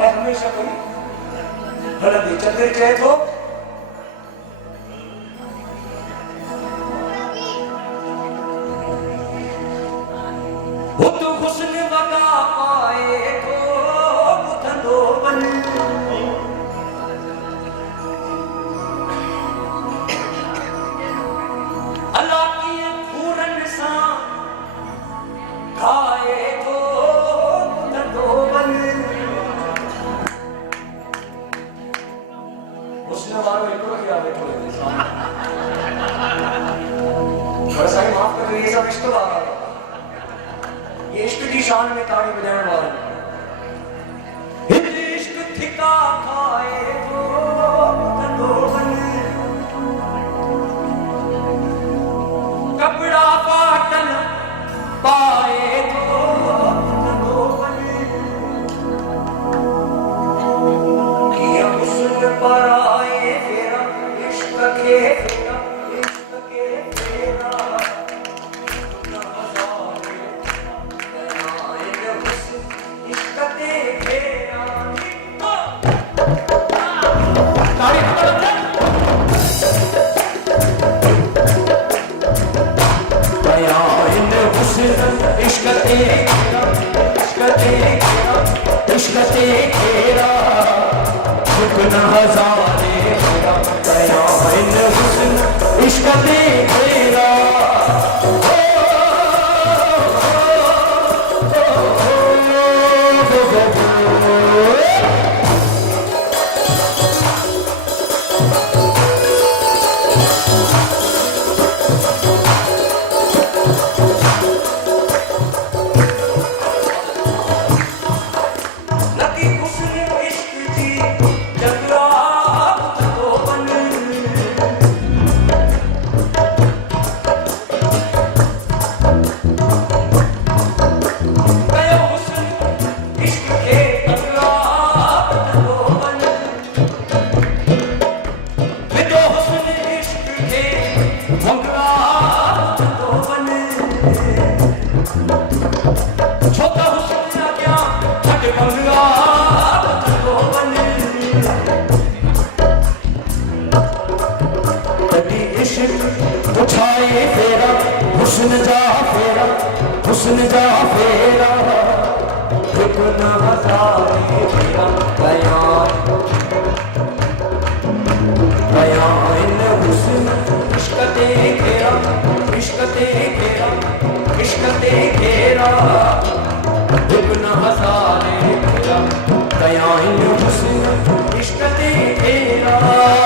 है हमेशा कोई हलंदी चंद्र चए तो हुत हुस्न वगा पाए तो बुधंदो बन अल्लाह की पूरन सा खाए तो बुधंदो बन हुस्न वारो हिकिड़ो ई आहे वेठो पर साईं माफ़ कजो ये सब इश्क वारा ये इश्क की शान में ताड़ी बजाने वाला इश्क थिका खाए तो बुधंदो बन कपड़ा पाटन पाए तो बुधंदो बन किया हुस्न पर आए फेरा इश्क के फेरा इश्क के फेरा इश्क के फेरा ताड़ी इश्क ते घेरा हुस्न हज़ारे घेरा बयान हुस्न इश्क ते घेरा उठाए फेरा हुस्न जा फेरा हुस्न जा फेरा हुस्न हज़ारे फेरा बयान बयान हुस्न इश्क ते घेरा इश्क ते घेरा इश्क ते घेरा हुस्न हज़ारे फेरा बयान हुस्न इश्क ते घेरा